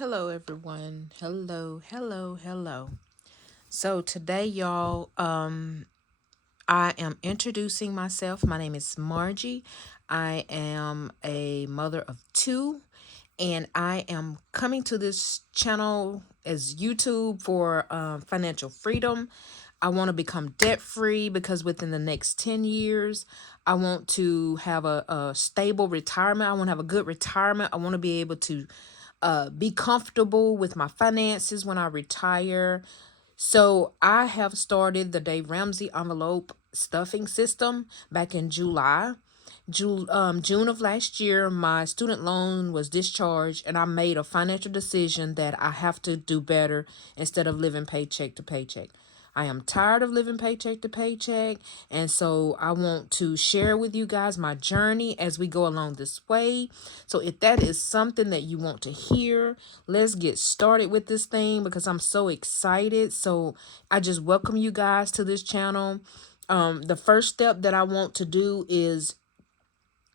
Hello, everyone. Hello. So today, y'all, I am introducing myself. My name is Margie. I am a mother of two, and I am coming to this channel as YouTube for financial freedom. I want to become debt free because within the next 10 years, I want to have a stable retirement. I want to have a good retirement. I want to be able to be comfortable with my finances when I retire. So I have started the Dave Ramsey envelope stuffing system back in July. June of last year, my student loan was discharged, and I made a financial decision that I have to do better instead of living paycheck to paycheck. I am tired of living paycheck to paycheck, and so I want to share with you guys my journey as we go along this way. So if that is something that you want to hear, let's get started with this thing because I'm so excited. So I just welcome you guys to this channel. The first step that I want to do is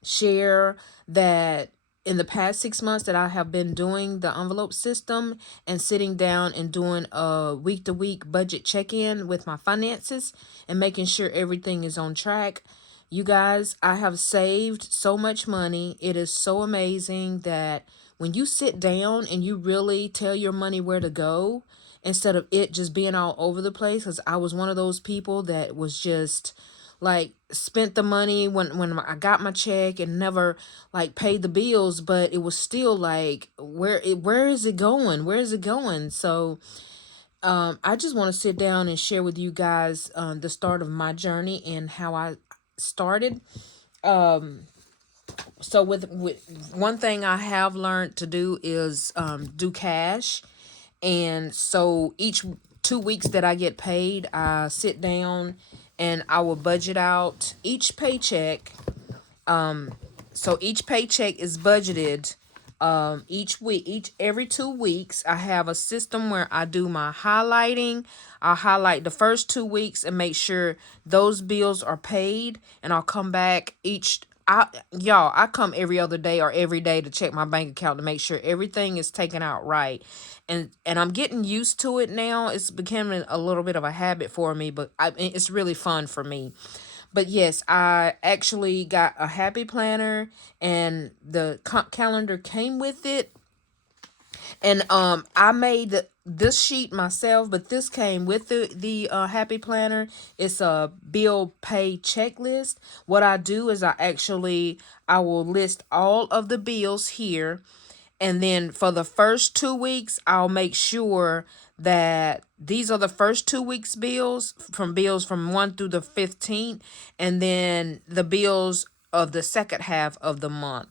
share that in the past 6 months that I have been doing the envelope system and sitting down and doing a week to week budget check-in with my finances and making sure everything is on track. You guys, I have saved so much money. It is so amazing that when you sit down and you really tell your money where to go instead of it just being all over the place, because I was one of those people that was just like spent the money when I got my check and never like paid the bills, but it was still like where is it going? Where is it going? So I just want to sit down and share with you guys the start of my journey and how I started. So with one thing I have learned to do is do cash. And so each 2 weeks that I get paid, I sit down and I will budget out each paycheck. So each paycheck is budgeted each week, each every 2 weeks. I have a system where I do my highlighting. I'll highlight the first 2 weeks and make sure those bills are paid, and I'll come back I come every other day or every day to check my bank account to make sure everything is taken out right. And I'm getting used to it now. It's becoming a little bit of a habit for me, but it's really fun for me. But yes, I actually got a happy planner, and the calendar came with it. And I made this sheet myself, but this came with the happy planner. It's a bill pay checklist. What I do is I will list all of the bills here, and then for the first 2 weeks, I'll make sure that these are the first 2 weeks bills from 1 through the 15th, and then the bills of the second half of the month.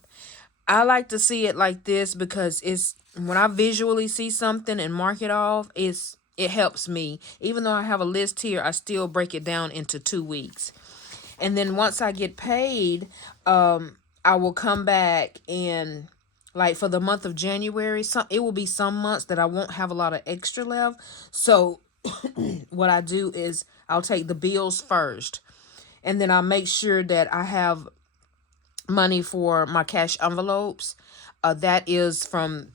I like to see it like this because it's when I visually see something and mark it off, it helps me. Even though I have a list here, I still break it down into 2 weeks. And then once I get paid, I will come back and like for the month of January, it will be some months that I won't have a lot of extra left. So what I do is I'll take the bills first, and then I'll make sure that I have money for my cash envelopes. That is from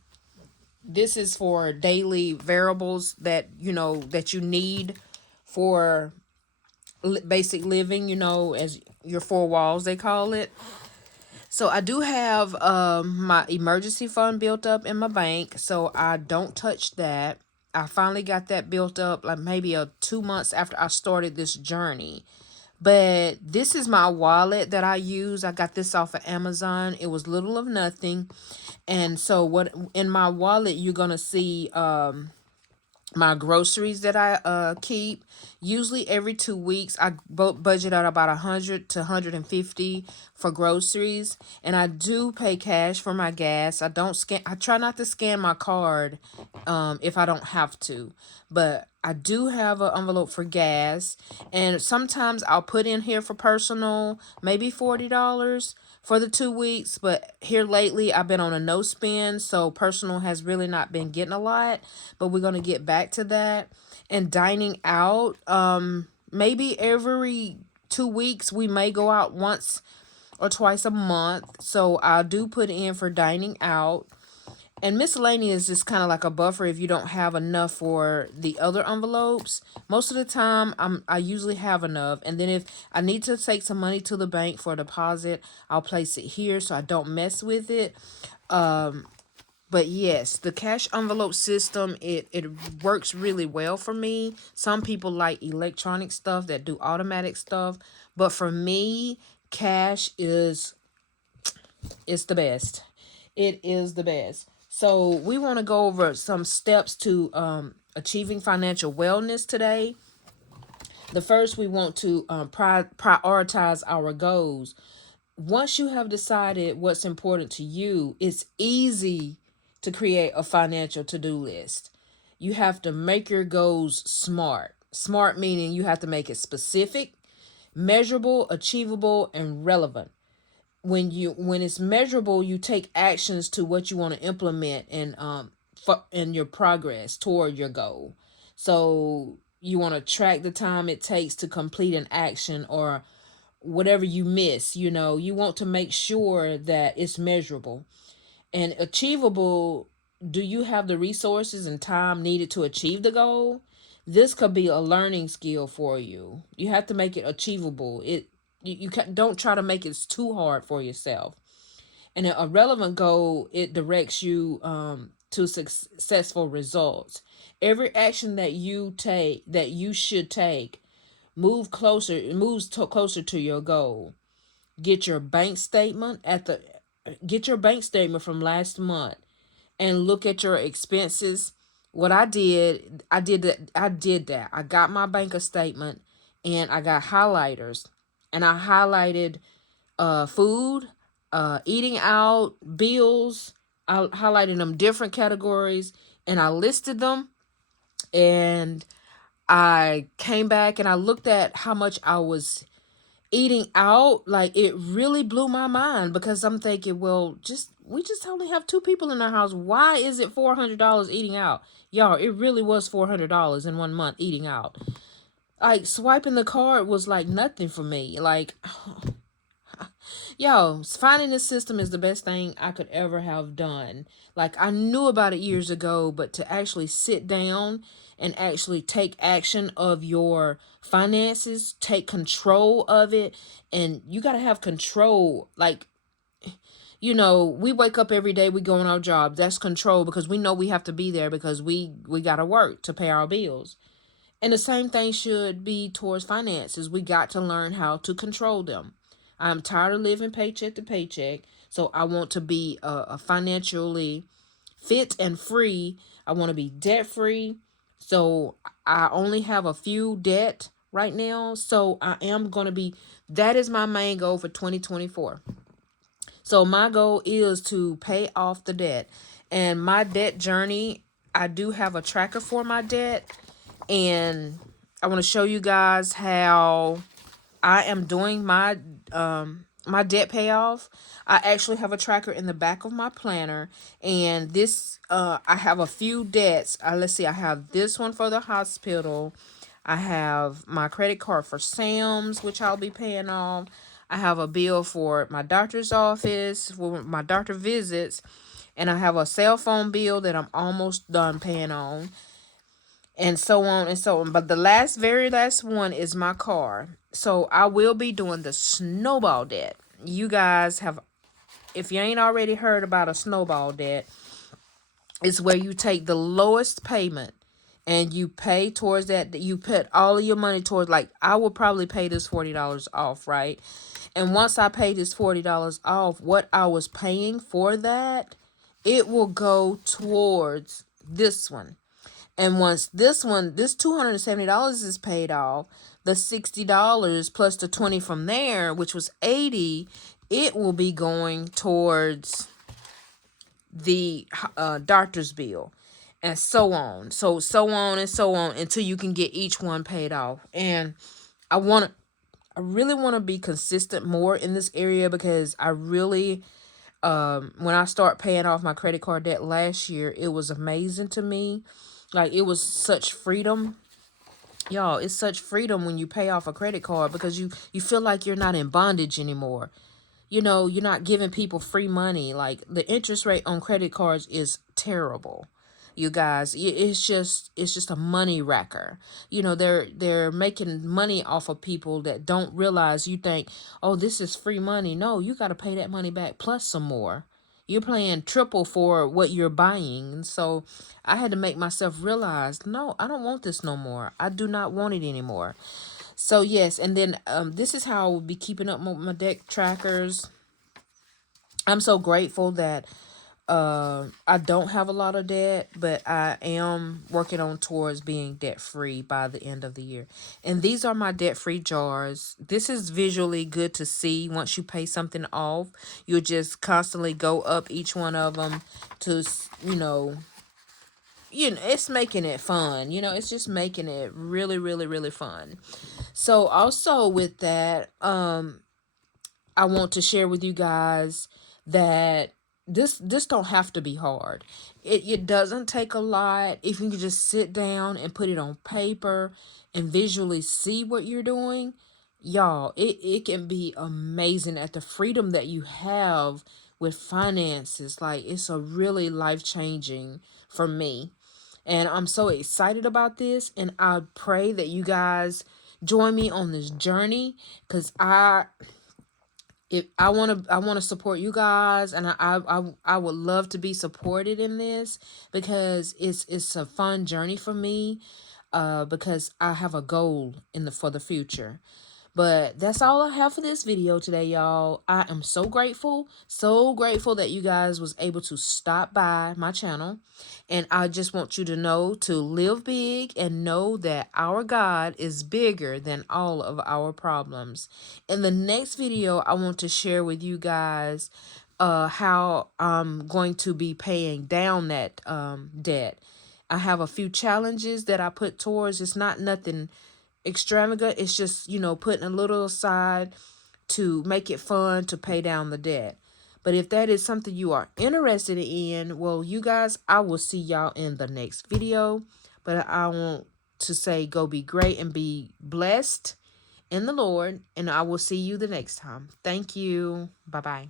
This is for daily variables that that you need for basic living, as your four walls they call it. So I do have my emergency fund built up in my bank, so I don't touch that. I finally got that built up like maybe 2 months after I started this journey. But this is my wallet that I use. I got this off of Amazon. It was little of nothing. And so what in my wallet you're gonna see my groceries that I keep. Usually every 2 weeks I budget out about 100 to 150 for groceries, and I do pay cash for my gas. I try not to scan my card if I don't have to, but I do have an envelope for gas, and sometimes I'll put in here for personal maybe $40 for the 2 weeks. But here lately I've been on a no spend, so personal has really not been getting a lot, but we're going to get back to that. And dining out, maybe every 2 weeks we may go out once or twice a month, so I do put in for dining out. And miscellaneous is kind of like a buffer if you don't have enough for the other envelopes. Most of the time, I usually have enough. And then if I need to take some money to the bank for a deposit, I'll place it here so I don't mess with it. But yes, the cash envelope system, it works really well for me. Some people like electronic stuff that do automatic stuff, but for me, cash is the best. It is the best. So we want to go over some steps to achieving financial wellness today. The first, we want to prioritize our goals. Once you have decided what's important to you, it's easy to create a financial to-do list. You have to make your goals smart. Smart meaning you have to make it specific, measurable, achievable, and relevant. When it's measurable, you take actions to what you want to implement and in your progress toward your goal. So you want to track the time it takes to complete an action or whatever you miss. You want to make sure that it's measurable and achievable. Do you have the resources and time needed to achieve the goal? This could be a learning skill for you. You have to make it achievable. Don't try to make it too hard for yourself. And a relevant goal, it directs you to successful results. Every action that you take, that you should take, closer to your goal. Get your bank statement get your bank statement from last month and look at your expenses. What I did that. I got my bank statement and I got highlighters and I highlighted food, eating out, bills. I highlighted them different categories and I listed them, and I came back and I looked at how much I was eating out. Like, it really blew my mind because I'm thinking, well, we just only have two people in our house. Why is it $400 eating out? Y'all, it really was $400 in 1 month eating out. Like, swiping the card was like nothing for me. Like, yo, finding this system is the best thing I could ever have done. Like, I knew about it years ago, but to actually sit down and actually take action of your finances, take control of it, and you got to have control. Like, we wake up every day, we go on our job. That's control because we know we have to be there because we got to work to pay our bills. And the same thing should be towards finances. We got to learn how to control them. I'm tired of living paycheck to paycheck. So I want to be a financially fit and free. I want to be debt free. So I only have a few debt right now. So I am going to be, that is my main goal for 2024. So my goal is to pay off the debt. And my debt journey, I do have a tracker for my debt. And I want to show you guys how I am doing my debt payoff. I actually have a tracker in the back of my planner, and this I have a few debts. Let's see, I have this one for the hospital. I have my credit card for Sam's, which I'll be paying off. I have a bill for my doctor's office for my doctor visits, and I have a cell phone bill that I'm almost done paying on, and so on and so on. But the very last one is my car. So I will be doing the snowball debt. You guys have, if you ain't already heard about a snowball debt, it's where you take the lowest payment and you pay towards that. You put all of your money towards, like, I will probably pay this $40 off, right? And once I pay this $40 off, what I was paying for that, it will go towards this one. And once this $270 is paid off, the $60 plus the 20 from there, which was 80, it will be going towards the doctor's bill, and so on. So on and so on until you can get each one paid off. And I really want to be consistent more in this area because I really, when I start paying off my credit card debt last year, it was amazing to me. Like, it was such freedom. Y'all, it's such freedom when you pay off a credit card because you feel like you're not in bondage anymore. You know, you're not giving people free money. Like, the interest rate on credit cards is terrible. You guys, it's just a money wrecker. You know, they're making money off of people that don't realize. You think, oh, this is free money. No, you got to pay that money back plus some more. You're paying triple for what you're buying. And so I had to make myself realize, no, I don't want this no more. I do not want it anymore. So yes, and then this is how I will be keeping up with my debt trackers. I'm so grateful that I don't have a lot of debt, but I am working on towards being debt free by the end of the year. And these are my debt free jars. This is visually good to see. Once you pay something off, you'll just constantly go up each one of them to, it's making it fun. It's just making it really, really, really fun. So also with that, I want to share with you guys that this don't have to be hard. It doesn't take a lot. If you can just sit down and put it on paper and visually see what you're doing, y'all, it can be amazing at the freedom that you have with finances. Like, it's a really life-changing for me. And I'm so excited about this, and I pray that you guys join me on this journey, because I want to support you guys, and I would love to be supported in this, because it's a fun journey for me, because I have a goal for the future. But that's all I have for this video today, y'all. I am so grateful that you guys was able to stop by my channel. And I just want you to know to live big and know that our God is bigger than all of our problems. In the next video, I want to share with you guys how I'm going to be paying down that debt. I have a few challenges that I put towards. It's not nothing extravagant. It's just, putting a little aside to make it fun to pay down the debt. But if that is something you are interested in, well, you guys, I will see y'all in the next video. But I want to say, go be great and be blessed in the Lord, and I will see you the next time. Thank you. Bye-bye.